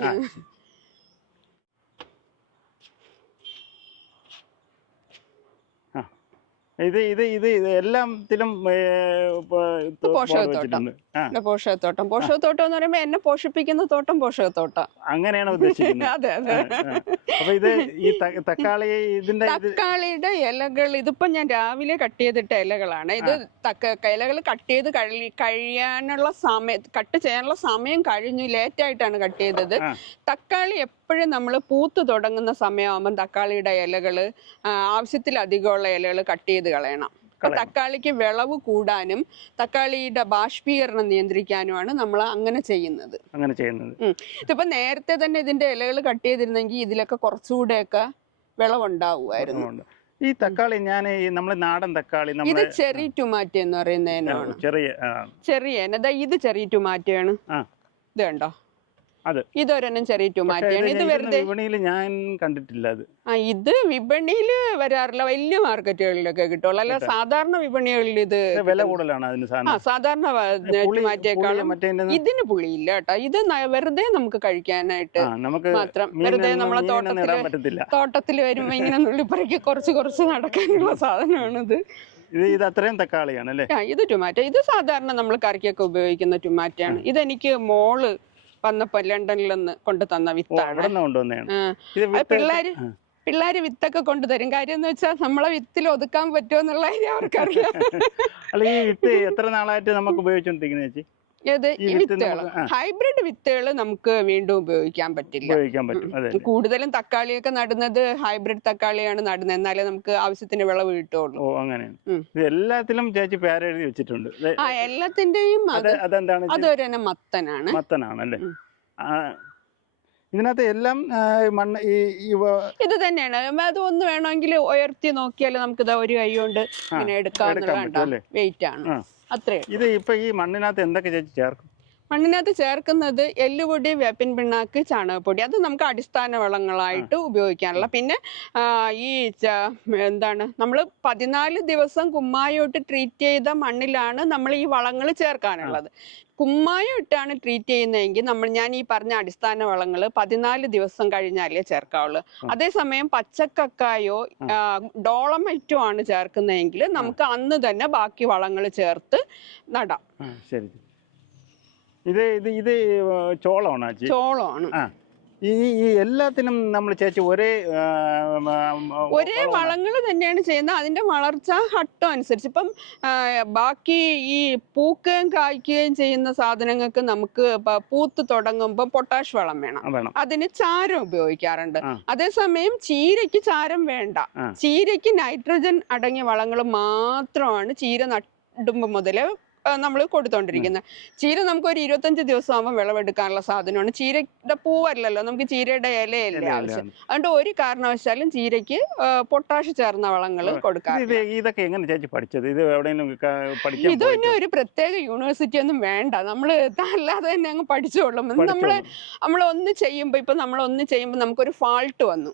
ഇത് ഇത് ഇത് ഇത് എല്ലാത്തിലും പോഷകത്തോട്ടം. പോഷകത്തോട്ടം എന്ന് പറയുമ്പോ എന്നെ പോഷിപ്പിക്കുന്ന തോട്ടം പോഷകത്തോട്ടം. അങ്ങനെയാണ് ഉദ്ദേശിക്കുന്നത്. അതെ അതെ. അപ്പൊ ഇത് ഈ തക്കാളിയുടെ ഇലകൾ ഇതിപ്പോ ഞാൻ രാവിലെ കട്ട് ചെയ്തിട്ട ഇലകളാണ്. ഇത് ഇലകൾ കട്ട് ചെയ്ത് കഴിയാനുള്ള സമയം, കട്ട് ചെയ്യാനുള്ള സമയം കഴിഞ്ഞു, ലേറ്റ് ആയിട്ടാണ് കട്ട് ചെയ്തത്. തക്കാളി എപ്പോഴും നമ്മൾ പൂത്ത് തുടങ്ങുന്ന സമയമാകുമ്പോൾ തക്കാളിയുടെ ഇലകൾ ആവശ്യത്തിലധികമുള്ള ഇലകൾ കട്ട് ചെയ്ത് കളയണം. അപ്പൊ തക്കാളിക്ക് വിളവ് കൂടാനും തക്കാളിയുടെ ബാഷ്പീകരണം നിയന്ത്രിക്കാനുമാണ് നമ്മൾ അങ്ങനെ ചെയ്യുന്നത്. ഇതിപ്പോ നേരത്തെ തന്നെ ഇതിന്റെ ഇലകൾ കട്ട് ചെയ്തിരുന്നെങ്കിൽ ഇതിലൊക്കെ കുറച്ചുകൂടെയൊക്കെ വിളവുണ്ടാവുമായിരുന്നു. ഈ തക്കാളി ഞാൻ നമ്മളെ നാടൻ തക്കാളി, ഇത് ചെറി ടൊമാറ്റോ എന്ന് പറയുന്നതിനാണ്. ചെറിയ ഇത് ചെറിയ ടൊമാറ്റോയാണ്. ഇത് കണ്ടോ, ഇതൊരെണ്ണം ചെറിയ ടൊമാറ്റോയാണ്. ഇത് വെറുതെ വിപണിയിൽ ഞാൻ കണ്ടിട്ടില്ല. ഇത് വിപണിയിൽ വരാറില്ല, വലിയ മാർക്കറ്റുകളിലൊക്കെ കിട്ടുള്ളൂ. അല്ല സാധാരണ വിപണികളിൽ ഇത് വില കൂടുതലാണ്. സാധാരണ ടൊമാറ്റോയേക്കാളും ഇതിന് പുളിയില്ല കേട്ടോ. ഇത് വെറുതെ നമുക്ക് കഴിക്കാനായിട്ട് മാത്രം. വെറുതെ നമ്മളെ തോട്ടത്തിൽ വരുമ്പോ ഇങ്ങനെ നുള്ളിപ്പറക്കി കുറച്ച് നടക്കാനുള്ള സാധനമാണിത്. ഇത് അത്രയും തക്കാളിയാണ് അല്ലേ? ഇത് ടൊമാറ്റോ. ഇത് സാധാരണ നമ്മൾ കറിക്കൊക്കെ ഉപയോഗിക്കുന്ന ടൊമാറ്റോയാണ്. ഇതെനിക്ക് മോള് വന്നപ്പോ ലണ്ടനിൽ നിന്ന് കൊണ്ടു തന്ന വിത്താണ്. പിള്ളേര് വിത്തൊക്കെ കൊണ്ടുതരും. കാര്യം എന്ന് വെച്ചാൽ നമ്മളെ വിത്തിൽ ഒതുക്കാൻ പറ്റുമോ എന്നുള്ള കാര്യം അവർക്കറിയാം. എത്ര നാളായിട്ട് നമുക്ക് ഉപയോഗിച്ചോണ്ടിരിക്കുന്ന ചേച്ചി? ഈ വിത്തുകൾ, ഹൈബ്രിഡ് വിത്തുകൾ നമുക്ക് വീണ്ടും ഉപയോഗിക്കാൻ പറ്റില്ല. കൂടുതലും തക്കാളിയൊക്കെ നടുന്നത് ഹൈബ്രിഡ് തക്കാളിയാണ് നടുന്നത്, എന്നാലേ നമുക്ക് ആവശ്യത്തിന് വിളവ് കിട്ടുള്ളൂ. എല്ലാത്തിലും ചേച്ചി പേരെഴുതി വെച്ചിട്ടുണ്ട്. എല്ലാത്തിന്റെയും അതൊരെണ്ണം മത്തനാണല്ലേ? ഇതിനകത്ത് എല്ലാം മണ്ണ് ഇത് തന്നെയാണ്. അതൊന്ന് വേണമെങ്കിൽ ഉയർത്തി നോക്കിയാൽ നമുക്ക് ഒരു കൈ കൊണ്ട് ഇങ്ങനെ എടുക്കാവുന്നതാണ്. വെയിറ്റ് ആണ് അത്രേ. ഇത് ഇപ്പൊ ഈ മണ്ണിനകത്ത് എന്തൊക്കെ ചേർക്കും? മണ്ണിനകത്ത് ചേർക്കുന്നത് എല്ലുപൊടി, വേപ്പിൻ പിണ്ണാക്ക്, ചാണകപ്പൊടി. അത് നമുക്ക് അടിസ്ഥാന വളങ്ങളായിട്ട് ഉപയോഗിക്കാനുള്ള. പിന്നെ ഈ നമ്മൾ 14 ദിവസം കുമ്മായോട്ട് ട്രീറ്റ് ചെയ്ത മണ്ണിലാണ് നമ്മൾ ഈ വളങ്ങൾ ചേർക്കാനുള്ളത്. കുമ്മായം ഇട്ടാണ് ട്രീറ്റ് ചെയ്യുന്നതെങ്കിൽ ഞാൻ ഈ പറഞ്ഞ അടിസ്ഥാന വളങ്ങൾ 14 ദിവസം കഴിഞ്ഞാലേ ചേർക്കാവുള്ളൂ. അതേസമയം പച്ചക്കക്കായോ ഡോളമൈറ്റോ ആണ് ചേർക്കുന്നതെങ്കിൽ നമുക്ക് അന്ന് തന്നെ ബാക്കി വളങ്ങൾ ചേർത്ത് നടാം. ഇത് ചോളമാണ്. ഈ എല്ലാത്തിനും നമ്മൾ ചേച്ചി ഒരേ വളങ്ങൾ തന്നെയാണ് ചെയ്യുന്നത്. അതിന്റെ വളർച്ച ഘട്ടം അനുസരിച്ച്. ഇപ്പം ബാക്കി ഈ പൂക്കുകയും കായ്ക്കുകയും ചെയ്യുന്ന സാധനങ്ങൾക്ക് നമുക്ക് പൂത്ത് തുടങ്ങുമ്പോൾ പൊട്ടാഷ് വളം വേണം. അതിന് ചാരം ഉപയോഗിക്കാറുണ്ട്. അതേസമയം ചീരയ്ക്ക് ചാരം വേണ്ട. ചീരയ്ക്ക് നൈട്രജൻ അടങ്ങിയ വളങ്ങൾ മാത്രമാണ് ചീര നടുമ്പോൾ മുതലേ നമ്മൾ കൊടുത്തോണ്ടിരിക്കുന്നത്. ചീര നമുക്ക് ഒരു 25 ദിവസം ആകുമ്പോൾ വിളവെടുക്കാനുള്ള സാധനമാണ്. ചീരയുടെ പൂവല്ലല്ലോ, നമുക്ക് ചീരയുടെ ഇലയല്ലേ ആവശ്യം. അതുകൊണ്ട് ഒരു കാരണവശാലും ചീരയ്ക്ക് പൊട്ടാഷ് ചേർന്ന വളങ്ങൾ കൊടുക്കാം. ഇതൊക്കെ എങ്ങനെ ചേച്ചി പഠിച്ചത്? ഇത് പിന്നെ ഒരു പ്രത്യേക യൂണിവേഴ്സിറ്റി ഒന്നും വേണ്ട, നമ്മൾ അല്ലാതെ തന്നെ അങ്ങ് പഠിച്ചോളും. നമ്മളൊന്ന് ചെയ്യുമ്പോൾ നമുക്കൊരു ഫാൾട്ട് വന്നു.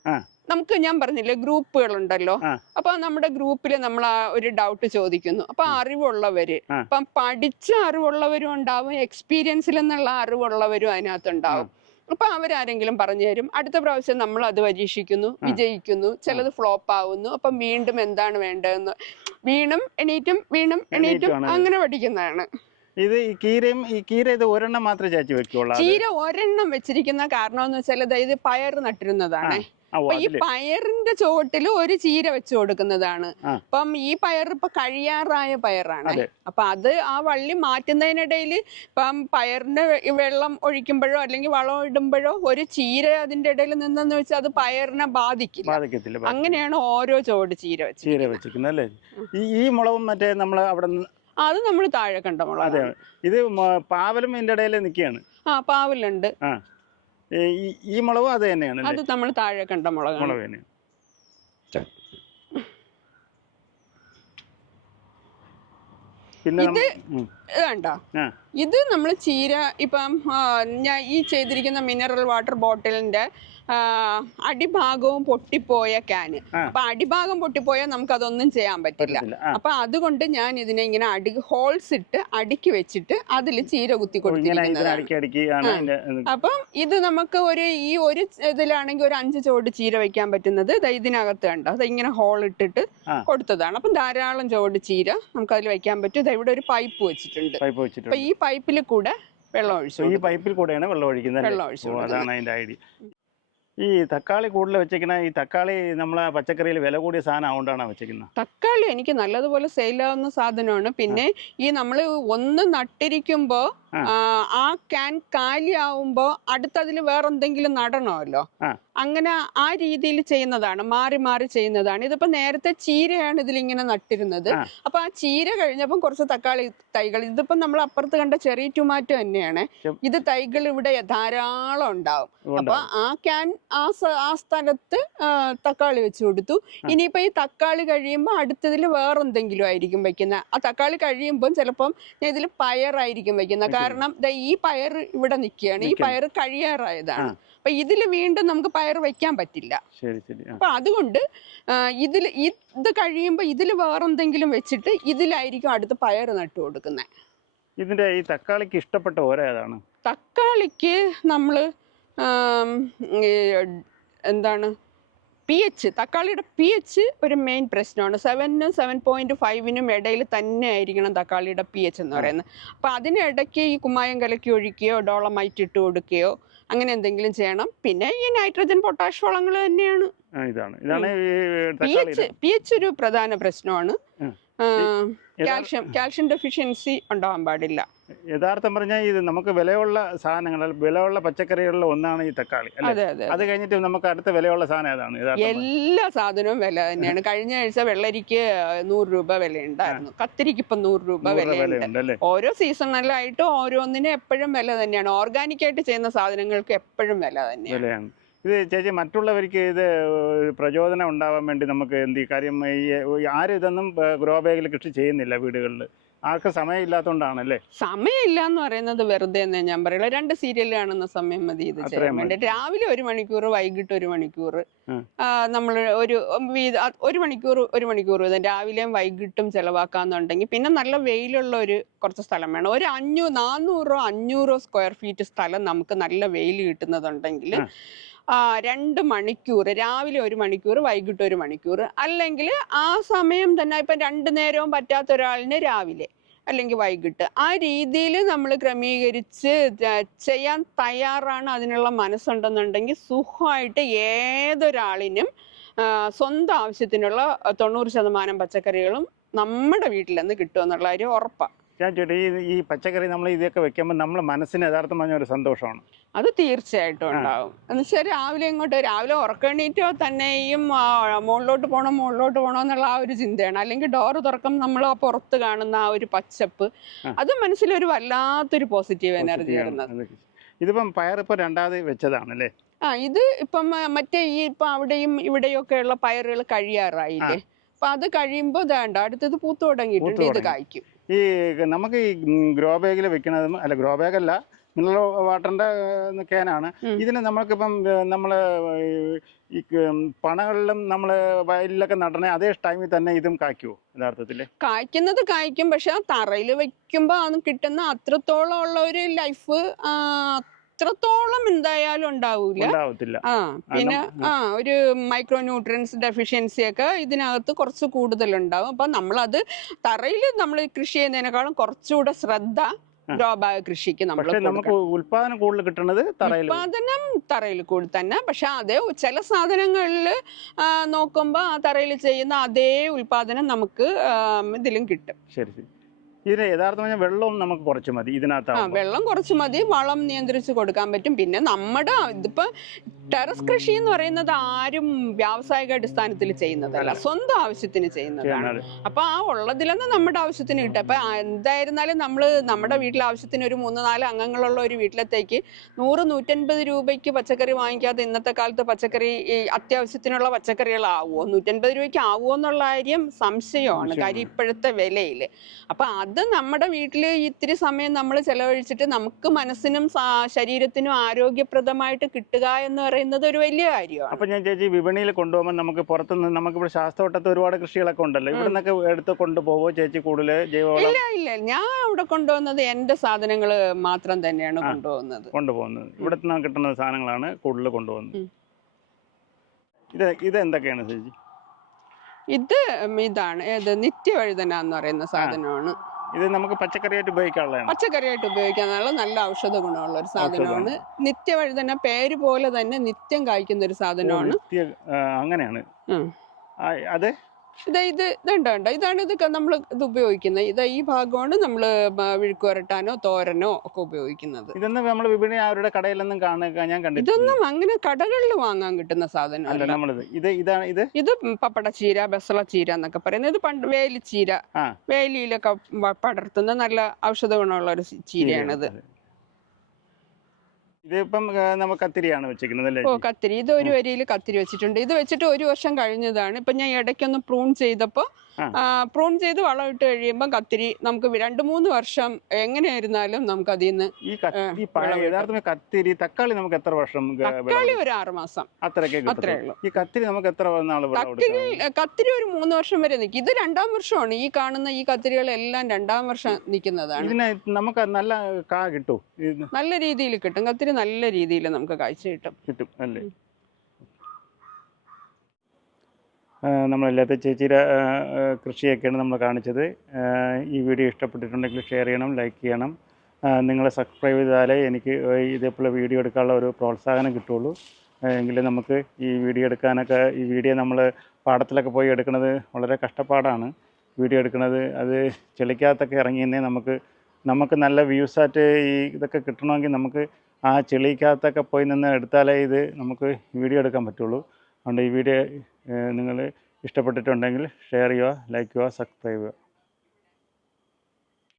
ഞാൻ പറഞ്ഞില്ലേ ഗ്രൂപ്പുകളുണ്ടല്ലോ. അപ്പൊ നമ്മുടെ ഗ്രൂപ്പിൽ നമ്മൾ ഒരു ഡൗട്ട് ചോദിക്കുന്നു. അപ്പൊ അറിവുള്ളവര്, അപ്പം പഠിച്ച അറിവുള്ളവരും ഉണ്ടാവും, എക്സ്പീരിയൻസിൽ നിന്നുള്ള അറിവുള്ളവരും അതിനകത്തുണ്ടാവും. അപ്പൊ അവരാരെങ്കിലും പറഞ്ഞു തരും. അടുത്ത പ്രാവശ്യം നമ്മൾ അത് പരീക്ഷിക്കുന്നു, വിജയിക്കുന്നു, ചിലത് ഫ്ലോപ്പ് ആവുന്നു. അപ്പൊ വീണ്ടും എന്താണ് വേണ്ടതെന്ന് വീണ്ടും എണീറ്റും അങ്ങനെ പഠിക്കുന്നതാണ്. ഇത് കീര ഇത് ഒരെണ്ണം മാത്രമേ ചേച്ചി വെക്കുള്ളൂ? ചീര ഒരെണ്ണം വെച്ചിരിക്കുന്ന കാരണം എന്ന് വെച്ചാൽ ഇത് പയർ നട്ടിരുന്നതാണ്. അപ്പൊ ഈ പയറിന്റെ ചുവട്ടിൽ ഒരു ചീര വെച്ച് കൊടുക്കുന്നതാണ്. അപ്പം ഈ പയർ ഇപ്പൊ കഴിയാറായ പയറാണ്. അപ്പൊ അത് ആ വള്ളി മാറ്റുന്നതിനിടയിൽ ഇപ്പം പയറിന് വെള്ളം ഒഴിക്കുമ്പോഴോ അല്ലെങ്കിൽ വളം ഇടുമ്പോഴോ ഒരു ചീര അതിന്റെ ഇടയിൽ നിന്നെന്ന് വെച്ചാൽ അത് പയറിനെ ബാധിക്കില്ല. അങ്ങനെയാണ് ഓരോ ചുവട് ചീര വെച്ചിരിക്കുന്നത്. ഈ മുളകും മറ്റേ നമ്മൾ അവിടെ അത് നമ്മൾ താഴെ കണ്ട മുളക്. ഇത് പാവലും ഇതിന്റെ ഇടയിൽ നിൽക്കുകയാണ്. പാവലുണ്ട്. ഈ മുളകും അത് തന്നെയാണ്. അത് നമ്മൾ താഴെ കണ്ട മുളക് തന്നെയാണ്. പിന്നെ ഇത് കണ്ടോ, ഇത് നമ്മൾ ചീര ഇപ്പം ഞാൻ ഈ ചെയ്തിരിക്കുന്ന മിനറൽ വാട്ടർ ബോട്ടിലിന്റെ അടിഭാഗവും പൊട്ടിപ്പോയ ക്യാന്. അപ്പൊ അടിഭാഗം പൊട്ടിപ്പോയാൽ നമുക്ക് അതൊന്നും ചെയ്യാൻ പറ്റില്ല. അപ്പൊ അതുകൊണ്ട് ഞാൻ ഇതിനെ ഇങ്ങനെ ഹോൾസ് ഇട്ട് അടുക്കി വെച്ചിട്ട് അതിൽ ചീര കുത്തി കൊടുത്തിരിക്കുന്നത്. അപ്പം ഇത് നമുക്ക് ഈ ഒരു ഇതിലാണെങ്കിൽ ഒരു 5 ചുവട് ചീര വെക്കാൻ പറ്റുന്നത് ഇതിനകത്ത് കണ്ടോ, അത് ഇങ്ങനെ ഹോൾ ഇട്ടിട്ട് കൊടുത്തതാണ്. അപ്പം ധാരാളം ചുവട് ചീര നമുക്ക് അതിൽ വെക്കാൻ പറ്റും. ഇവിടെ ഒരു പൈപ്പ് വെച്ചിട്ടുണ്ട്. അപ്പൊ ഈ പൈപ്പിൽ കൂടെ വെള്ളം ഒഴിച്ചു. ഈ പൈപ്പിൽ കൂടെയാണ് വെള്ളം ഒഴിക്കുന്നത്. അതാണ് അതിന്റെ ഐഡിയ. ഈ തക്കാളി കൂടുതൽ വെച്ചേക്കണ ഈ തക്കാളി നമ്മളെ പച്ചക്കറിയിൽ വില കൂടിയ സാധനം ആവുകൊണ്ടാണ് വെച്ചേക്കുന്നത്. തക്കാളി എനിക്ക് നല്ലതുപോലെ സെയിലാവുന്ന സാധനമാണ്. പിന്നെ ഈ നമ്മൾ ഒന്ന് നട്ടിരിക്കുമ്പോ ആ ക്യാൻ കാലിയാവുമ്പോ അടുത്തതിൽ വേറെന്തെങ്കിലും നടണമല്ലോ. അങ്ങനെ ആ രീതിയിൽ ചെയ്യുന്നതാണ്, മാറി മാറി ചെയ്യുന്നതാണ്. ഇതിപ്പോ നേരത്തെ ചീരയാണ് ഇതിലിങ്ങനെ നട്ടിരുന്നത്. അപ്പൊ ആ ചീര കഴിഞ്ഞപ്പം കുറച്ച് തക്കാളി തൈകൾ, ഇതിപ്പോ നമ്മൾ അപ്പുറത്ത് കണ്ട ചെറിയ ടൊമാറ്റോ തന്നെയാണ്. ഇത് തൈകൾ ഇവിടെ ധാരാളം ഉണ്ടാവും. അപ്പൊ ആ ക്യാൻ ആ സ്ഥലത്ത് തക്കാളി വെച്ച് കൊടുത്തു. ഇനിയിപ്പോ ഈ തക്കാളി കഴിയുമ്പോൾ അടുത്തതിൽ വേറെന്തെങ്കിലും ആയിരിക്കും വെക്കുന്നത്. ആ തക്കാളി കഴിയുമ്പോൾ ചിലപ്പം ഇതിൽ പയറായിരിക്കും വെക്കുന്നത്. കാരണം ഈ പയർ ഇവിടെ നിൽക്കുകയാണ്, ഈ പയർ കഴിയാറായതാണ്. അപ്പൊ ഇതില് വീണ്ടും നമുക്ക് പയർ വെക്കാൻ പറ്റില്ല. അപ്പൊ അതുകൊണ്ട് ഇത് കഴിയുമ്പോ ഇതില് വേറെന്തെങ്കിലും വെച്ചിട്ട് ഇതിലായിരിക്കും അടുത്ത് പയർ നട്ടു കൊടുക്കുന്നത്. ഇതിന്റെ ഈ തക്കാളിക്ക് ഇഷ്ടപ്പെട്ട ഓരോ ഏതാണ്? തക്കാളിക്ക് നമ്മള് എന്താണ് pH, തക്കാളിയുടെ pH ഒരു മെയിൻ പ്രശ്നമാണ്. 7-നും 7.5-നും ഇടയിൽ തന്നെ ആയിരിക്കണം തക്കാളിയുടെ pH എന്ന് പറയുന്നത്. അപ്പം അതിനിടയ്ക്ക് ഈ കുമ്മായം കലക്കി ഒഴിക്കുകയോ ഡോളമൈറ്റ് ഇട്ട് കൊടുക്കുകയോ അങ്ങനെ എന്തെങ്കിലും ചെയ്യണം. പിന്നെ ഈ നൈട്രജൻ പൊട്ടാഷ് വളങ്ങൾ തന്നെയാണ്. pH ഒരു പ്രധാന പ്രശ്നമാണ്. കാൽഷ്യം ഡെഫിഷ്യൻസി ഉണ്ടാവാൻ പാടില്ല. യഥാർത്ഥം പറഞ്ഞാൽ ഇത് നമുക്ക് വിലയുള്ള സാധനങ്ങൾ, വിലയുള്ള പച്ചക്കറികളിൽ ഒന്നാണ് ഈ തക്കാളി. അത് കഴിഞ്ഞിട്ട് നമുക്ക് അടുത്ത വിലയുള്ള സാധനം ഏതാണ്? എല്ലാ സാധനവും വില തന്നെയാണ്. കഴിഞ്ഞ ആഴ്ച വെള്ളരിക്ക് 100 രൂപ വില ഉണ്ടായിരുന്നു. കത്തിരിക്ക് ഇപ്പം 100 രൂപ വിലയുണ്ട്. ഓരോ സീസണലായിട്ടും ഓരോന്നിനും എപ്പോഴും വില തന്നെയാണ്. ഓർഗാനിക് ആയിട്ട് ചെയ്യുന്ന സാധനങ്ങൾക്ക് എപ്പോഴും വില തന്നെയാണ്. ഇത് ചേച്ചി മറ്റുള്ളവർക്ക് ഇത് പ്രചോദനം ഉണ്ടാവാൻ വേണ്ടി നമുക്ക് എന്ത് കാര്യം, ആരും ഇതൊന്നും ഗ്രോ ബാഗിൽ കൃഷി ചെയ്യുന്നില്ല വീടുകളിൽ. ആർക്ക് സമയമില്ലാത്തതുകൊണ്ടാണല്ലേ? സമയമില്ല എന്ന് പറയുന്നത് വെറുതെ തന്നെ ഞാൻ പറയുള്ളൂ. 2 സീരിയൽ കാണുന്ന സമയം മതി ഇത് ചെയ്യാൻ വേണ്ടിട്ട്. രാവിലെ 1 മണിക്കൂർ, വൈകിട്ട് 1 മണിക്കൂർ, നമ്മൾ ഒരു മണിക്കൂർ രാവിലെയും വൈകിട്ടും ചെലവാക്കാന്നുണ്ടെങ്കിൽ പിന്നെ നല്ല വെയിലുള്ള കുറച്ച് സ്ഥലം വേണം. ഒരു 400-500 സ്ക്വയർ ഫീറ്റ് സ്ഥലം നമുക്ക് നല്ല വെയിൽ കിട്ടുന്നതുണ്ടെങ്കിൽ 2 മണിക്കൂർ, രാവിലെ 1 മണിക്കൂർ, വൈകിട്ട് 1 മണിക്കൂർ, അല്ലെങ്കിൽ ആ സമയം തന്നെ ഇപ്പം 2 നേരവും പറ്റാത്ത ഒരാളിന് രാവിലെ അല്ലെങ്കിൽ വൈകിട്ട്, ആ രീതിയിൽ നമ്മൾ ക്രമീകരിച്ച് ചെയ്യാൻ തയ്യാറാണ്, അതിനുള്ള മനസ്സുണ്ടെന്നുണ്ടെങ്കിൽ സുഖമായിട്ട് ഏതൊരാളിനും സ്വന്തം ആവശ്യത്തിനുള്ള 90% പച്ചക്കറികളും നമ്മുടെ വീട്ടിൽ നിന്ന് കിട്ടുമെന്നുള്ള കാര്യം ഉറപ്പാണ്. ഈ പച്ചക്കറി നമ്മൾ ഇതൊക്കെ വെക്കുമ്പോൾ നമ്മുടെ മനസ്സിന് യഥാർത്ഥം പറഞ്ഞ ഒരു സന്തോഷമാണ്. അത് തീർച്ചയായിട്ടും ഉണ്ടാവും. എന്നുവെച്ചാൽ രാവിലെ ഉറക്കണീറ്റോ തന്നെയും മുകളിലോട്ട് പോകണം എന്നുള്ള ആ ഒരു ചിന്തയാണ്. അല്ലെങ്കിൽ ഡോറ് തുറക്കും നമ്മൾ ആ പുറത്ത് കാണുന്ന ആ ഒരു പച്ചപ്പ്, അത് മനസ്സിലൊരു വല്ലാത്തൊരു പോസിറ്റീവ് എനർജി വരുന്നത്. ഇതിപ്പം പയറിപ്പോൾ 2ാമത് വെച്ചതാണല്ലേ? ഇത് ഇപ്പം മറ്റേ ഇപ്പം അവിടെയും ഇവിടെയും ഒക്കെ ഉള്ള പയറുകൾ കഴിയാറായില്ലേ? അപ്പൊ അത് കഴിയുമ്പോൾ വേണ്ട അടുത്തത് പൂത്തു തുടങ്ങിയിട്ടുണ്ട്, ഇത് കായ്ക്കും. ഈ നമുക്ക് ഈ ഗ്രോ ബാഗിൽ വെക്കണതും അല്ല, ഗ്രോ ബാഗല്ല, മിനറൽ വാട്ടറിന്റെ ക്യാനാണ്. ഇതിന് നമ്മൾക്കിപ്പം നമ്മള് ഈ പണകളിലും നമ്മള് വയലിലൊക്കെ നടണേ അതേ ടൈമിൽ തന്നെ ഇതും കായ്ക്കുമോ? യഥാർത്ഥത്തില് കായ്ക്കും. പക്ഷെ ആ തറയിൽ വെക്കുമ്പോ അത് കിട്ടുന്ന അത്രത്തോളം ഉള്ള ഒരു ലൈഫ് അത്രത്തോളം എന്തായാലും ഉണ്ടാവത്തില്ല. പിന്നെ ഒരു മൈക്രോ ന്യൂട്രിയൻസ് ഡെഫിഷ്യൻസി ഒക്കെ ഇതിനകത്ത് കുറച്ച് കൂടുതലുണ്ടാവും. അപ്പൊ നമ്മളത് തറയിൽ നമ്മൾ കൃഷി ചെയ്യുന്നതിനേക്കാളും കുറച്ചുകൂടെ ശ്രദ്ധ ഗ്രോ ബാഗ് കൃഷിക്ക് നമുക്ക് ഉൽപാദനം കൂടുതൽ കിട്ടുന്നത് തറയിൽ കൂടി തന്നെ. പക്ഷെ അതേ ചില സാധനങ്ങളിൽ നോക്കുമ്പോ ആ തറയിൽ ചെയ്യുന്ന അതേ ഉൽപാദനം നമുക്ക് ഇതിലും കിട്ടും. ശരി. ഇതിന് യഥാർത്ഥം വെള്ളവും നമുക്ക് കുറച്ച് മതി ഇതിനകത്ത്. വെള്ളം കുറച്ച് മതി, വളം നിയന്ത്രിച്ച് കൊടുക്കാൻ പറ്റും. പിന്നെ ഇതിപ്പോ ടെറസ് കൃഷി എന്ന് പറയുന്നത് ആരും വ്യാവസായിക അടിസ്ഥാനത്തിൽ ചെയ്യുന്നതല്ല, സ്വന്തം ആവശ്യത്തിന് ചെയ്യുന്നതാണ്. അപ്പൊ ആ ഉള്ളതിലൊന്നും നമ്മുടെ ആവശ്യത്തിന് കിട്ടും. അപ്പൊ എന്തായിരുന്നാലും നമ്മൾ നമ്മുടെ വീട്ടിലെ ആവശ്യത്തിന് ഒരു 3-4 അംഗങ്ങളുള്ള ഒരു വീട്ടിലത്തേക്ക് 100-150 രൂപയ്ക്ക് പച്ചക്കറി വാങ്ങിക്കാതെ ഇന്നത്തെ കാലത്ത് പച്ചക്കറി ഈ അത്യാവശ്യത്തിനുള്ള പച്ചക്കറികളാവുമോ? 150 രൂപയ്ക്ക് ആവുമോ എന്നുള്ള കാര്യം സംശയമാണ്, കാര്യം ഇപ്പോഴത്തെ വിലയിൽ. അപ്പൊ അത് നമ്മുടെ വീട്ടിൽ ഇത്തിരി സമയം നമ്മൾ ചെലവഴിച്ചിട്ട് നമുക്ക് മനസ്സിനും ശരീരത്തിനും ആരോഗ്യപ്രദമായിട്ട് കിട്ടുക എന്ന് പറയുന്നത് ഒരു വലിയ കാര്യമാണ്. അപ്പൊ ഞാൻ ചേച്ചി വിപണിയിൽ കൊണ്ടുപോകുമ്പോൾ നമുക്ക് പുറത്തുനിന്ന് നമുക്കിവിടെ ശാസ്ത്രവട്ടത്ത് ഒരുപാട് കൃഷികളൊക്കെ ഉണ്ടല്ലോ, ഇവിടെ നിന്നൊക്കെ എടുത്ത് കൊണ്ടുപോകുമോ ചേച്ചി കൂടുതൽ ജൈവവളം? ഇല്ല, ഞാൻ ഇവിടെ കൊണ്ടുപോകുന്നത് എന്റെ സാധനങ്ങൾ മാത്രം തന്നെയാണ് കൊണ്ടുപോകുന്നത്. ഇവിടെ നിന്ന് കിട്ടുന്ന സാധനങ്ങളാണ് കൂടുതൽ കൊണ്ടുപോകുന്നത്. ഇത് എന്തൊക്കെയാണ് ചേച്ചി? ഇതാണ് നിത്യവഴുതന എന്ന് പറയുന്ന സാധനമാണ്. ഇത് നമുക്ക് പച്ചക്കറിയായിട്ട് ഉപയോഗിക്കാനുള്ളതാണ്. പച്ചക്കറിയായിട്ട് ഉപയോഗിക്കാനുള്ള നല്ല ഔഷധ ഗുണമുള്ള ഒരു സാധനമാണ്. നിത്യവഴുതന പേര് പോലെ തന്നെ നിത്യം കായ്ക്കുന്ന ഒരു സാധനമാണ്. അങ്ങനെയാണ് അത്. ഇതാണ് നമ്മൾ ഇത് ഉപയോഗിക്കുന്നത്. ഈ ഭാഗമാണ് നമ്മൾ വിഴുക്ക് വരട്ടാനോ തോരനോ ഒക്കെ ഉപയോഗിക്കുന്നത്. ഇതൊന്നും നമ്മൾ വിപണി അവരുടെ കടയിലൊന്നും ഞാൻ കണ്ടിട്ടില്ല. ഇതൊന്നും അങ്ങനെ കടകളിൽ വാങ്ങാൻ കിട്ടുന്ന സാധനമല്ല. ഇത് പപ്പട ചീര, ബസള ചീര എന്നൊക്കെ പറയുന്നത്. ഇത് പണ്ട് വേലിച്ചീര, വേലിയിലൊക്കെ പടർത്തുന്ന നല്ല ഔഷധ ഗുണമുള്ള ഒരു ചീരയാണിത്. ഇതിപ്പം നമുക്ക് കത്തിരിയാണ് വെച്ചിരിക്കുന്നത് അല്ലേ? കത്തിരി. ഇത് ഒരു വരിയിൽ കത്തിരി വെച്ചിട്ടുണ്ട്. ഇത് വെച്ചിട്ട് 1 വർഷം കഴിഞ്ഞതാണ്. ഇപ്പൊ ഞാൻ ഇടയ്ക്കൊന്ന് പ്രൂൺ ചെയ്തപ്പോൾ പ്രൂൺ ചെയ്ത് വളം ഇട്ട് കഴിയുമ്പോൾ കത്തിരി നമുക്ക് 2-3 വർഷം എങ്ങനെയായിരുന്നാലും നമുക്ക് അതിൽ നിന്ന്. തക്കാളി നമുക്ക് എത്ര വർഷം? തക്കാളി ഒരു 6 മാസം അത്രേ ഉള്ളൂ. ഈ കത്തിരി നമുക്ക് എത്ര നാൾ? കത്തിരി ഒരു 3 വർഷം വരെ നിൽക്കും. ഇത് 2ാം വർഷമാണ്. ഈ കാണുന്ന ഈ കത്തിരികളെല്ലാം 2ാം വർഷം നിൽക്കുന്നതാണ്. നമുക്ക് നല്ല കാ കിട്ടും, നല്ല രീതിയിൽ കിട്ടും. കത്തിരി നല്ല രീതിയിൽ നമുക്ക് കാഴ്ച കിട്ടും അല്ലേ? നമ്മളല്ലാത്ത ചേച്ചിയുടെ കൃഷിയൊക്കെയാണ് നമ്മൾ കാണിച്ചത്. ഈ വീഡിയോ ഇഷ്ടപ്പെട്ടിട്ടുണ്ടെങ്കിൽ ഷെയർ ചെയ്യണം, ലൈക്ക് ചെയ്യണം. നിങ്ങൾ സബ്സ്ക്രൈബ് ചെയ്താലേ എനിക്ക് ഇതേപോലെ വീഡിയോ എടുക്കാനുള്ള ഒരു പ്രോത്സാഹനം കിട്ടുള്ളൂ. എങ്കിലും നമുക്ക് ഈ വീഡിയോ എടുക്കാനൊക്കെ, ഈ വീഡിയോ നമ്മൾ പാടത്തിലൊക്കെ പോയി എടുക്കുന്നത് വളരെ കഷ്ടപ്പാടാണ്. വീഡിയോ എടുക്കുന്നത് അത് ചെളിക്കകത്തൊക്കെ ഇറങ്ങിയെന്നേ നമുക്ക് നല്ല വ്യൂസായിട്ട് ഈ ഇതൊക്കെ കിട്ടണമെങ്കിൽ നമുക്ക് ആ ചെളിക്കകത്തൊക്കെ പോയി നിന്ന് എടുത്താലേ ഇത് നമുക്ക് വീഡിയോ എടുക്കാൻ പറ്റുള്ളൂ. അതുകൊണ്ട് ഈ വീഡിയോ നിങ്ങൾ ഇഷ്ടപ്പെട്ടിട്ടുണ്ടെങ്കിൽ ഷെയർ ചെയ്യുക, ലൈക്ക് ചെയ്യുക, സബ്സ്ക്രൈബ് ചെയ്യുക.